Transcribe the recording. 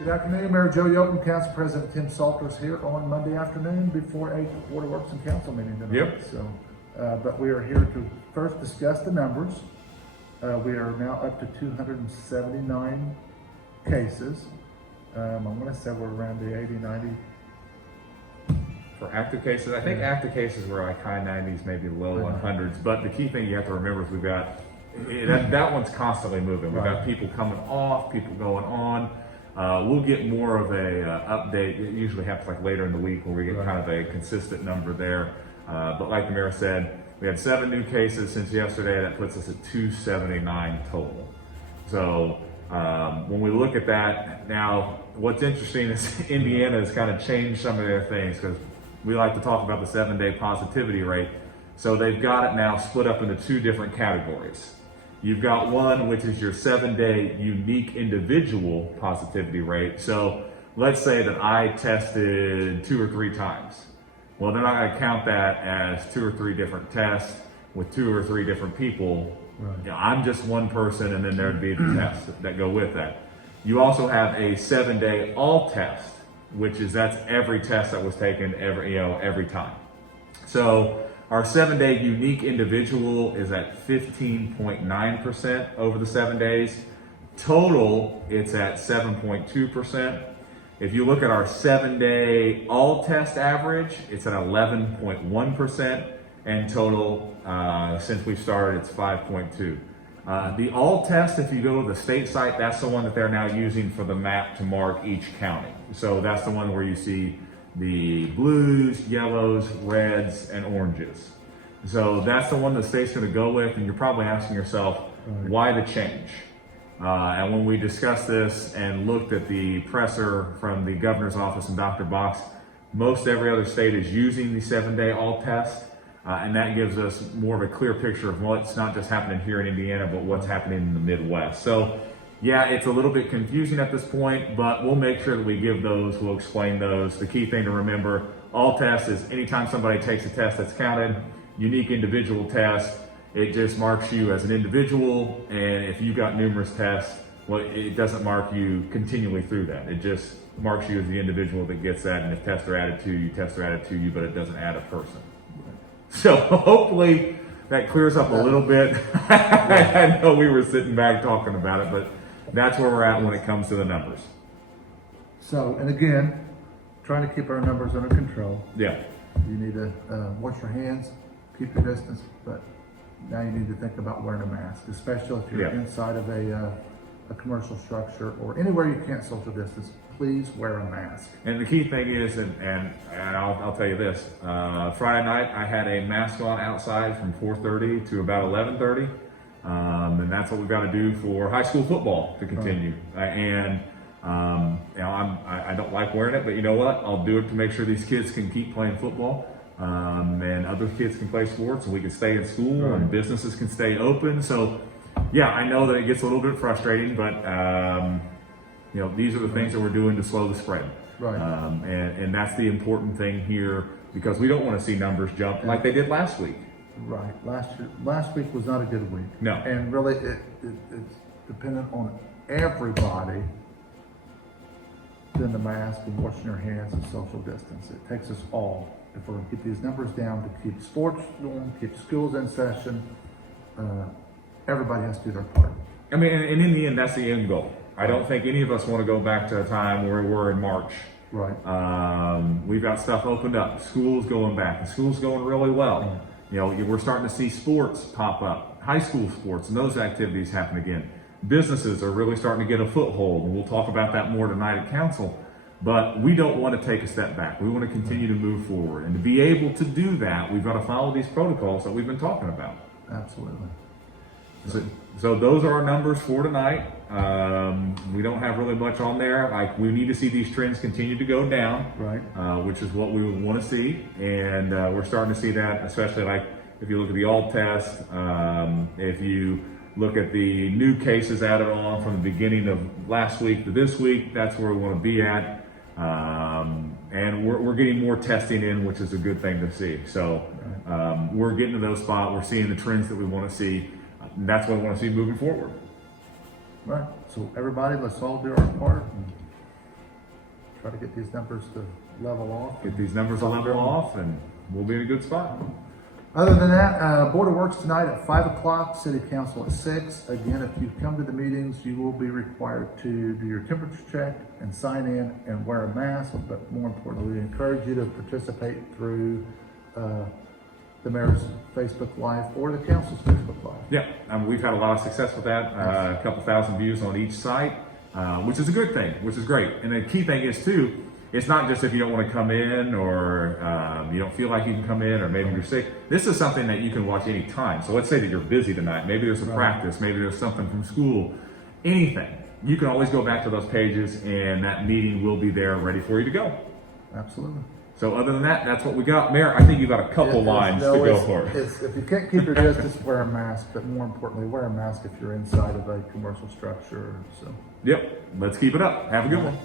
Good afternoon, Mayor Joe Yoakum, Council President Tim Salters here on Monday afternoon before a Board of Works and Council meeting tonight. Yep. But we are here to first discuss the numbers. We are now up to 279 cases. I want to say we're around the 80, 90. For active cases, I think active cases were like high 90s, maybe low 100s. But the key thing you have to remember is we've got, that one's constantly moving. We've got people coming off, people going on. We'll get more of a update. It usually happens like later in the week where we get kind of a consistent number there. But like the mayor said, we had 7 new cases since yesterday. That puts us at 279 total. So when we look at that, now what's interesting is Indiana has kind of changed some of their things because we like to talk about the 7-day positivity rate. So they've got it now split up into 2 different categories. You've got one, which is your 7-day unique individual positivity rate. So let's say that I tested 2 or 3 times. Well, they're not going to count that as 2 or 3 different tests with 2 or 3 different people. Right. You know, I'm just one person, and then there'd be the tests that go with that. You also have a 7-day all test, which is that's every test that was taken every time. So our 7-day unique individual is at 15.9% over the 7 days. Total, it's at 7.2%. If you look at our 7-day all test average, it's at 11.1%. And total, since we started, it's 5.2. The all test, if you go to the state site, that's the one that they're now using for the map to mark each county. So that's the one where you see the blues, yellows, reds, and oranges. So that's the one the state's going to go with, and you're probably asking yourself, why the change? And when we discussed this and looked at the presser from the governor's office and Dr. Box, most every other state is using the 7-day all test, and that gives us more of a clear picture of what's not just happening here in Indiana, but what's happening in the Midwest. So yeah, it's a little bit confusing at this point, but we'll make sure that we give those, we'll explain those. The key thing to remember, all tests is anytime somebody takes a test that's counted. Unique individual test, it just marks you as an individual, and if you've got numerous tests, well, it doesn't mark you continually through that. It just marks you as the individual that gets that, and if tests are added to you, tests are added to you, but it doesn't add a person. So hopefully that clears up a little bit. I know we were sitting back talking about it, but that's where we're at when it comes to the numbers. So, and again, trying to keep our numbers under control. Yeah. You need to wash your hands, keep your distance, but now you need to think about wearing a mask, especially if you're inside of a commercial structure or anywhere you can't social distance. Please wear a mask. And the key thing is, and I'll tell you this, Friday night I had a mask on outside from 4:30 to about 11:30, and that's what we've got to do for high school football to continue. And you know, I don't like wearing it, but you know what? I'll do it to make sure these kids can keep playing football, and other kids can play sports, and we can stay in school, and businesses can stay open. So yeah, I know that it gets a little bit frustrating, but you know, these are the things that we're doing to slow the spread. Right. And that's the important thing here, because we don't want to see numbers jump like they did last week. Right. Last week was not a good week. No. And really, it's dependent on everybody doing the mask and washing your hands and social distance. It takes us all. If we're going to get these numbers down to keep sports going, keep schools in session, everybody has to do their part. I mean, and in the end, that's the end goal. I don't think any of us want to go back to a time where we were in March. Right. We've got stuff opened up. School's going back, and school's going really well. You know, we're starting to see sports pop up, high school sports, and those activities happen again. Businesses are really starting to get a foothold, and we'll talk about that more tonight at council. But we don't want to take a step back. We want to continue to move forward. And to be able to do that, we've got to follow these protocols that we've been talking about. Absolutely. So those are our numbers for tonight. We don't have really much on there. Like, we need to see these trends continue to go down, Right. Which is what we would want to see. And we're starting to see that, especially like if you look at the all test, if you look at the new cases added on from the beginning of last week to this week, that's where we want to be at. And we're getting more testing in, which is a good thing to see. So we're getting to those spots. We're seeing the trends that we want to see. And that's what we want to see moving forward. Right. So everybody, let's all do our part. try to get these numbers to level off. Get these numbers to level off, and we'll be in a good spot. Other than that, Board of Works tonight at 5 o'clock, City Council at 6. Again, if you come to the meetings, you will be required to do your temperature check and sign in and wear a mask, but more importantly, we encourage you to participate through the mayor's Facebook Live or the council's Facebook Live. Yeah, we've had a lot of success with that. A couple thousand views on each site, which is a good thing, which is great. And the key thing is too, it's not just if you don't want to come in or you don't feel like you can come in or maybe you're sick. This is something that you can watch any time. So let's say that you're busy tonight. Maybe there's a practice, maybe there's something from school, anything. You can always go back to those pages and that meeting will be there ready for you to go. Absolutely. So other than that, that's what we got. Mayor, I think you've got a couple lines to go for. If you can't keep your distance, wear a mask, but more importantly, wear a mask if you're inside of a commercial structure. So. Yep, let's keep it up. Have a good one.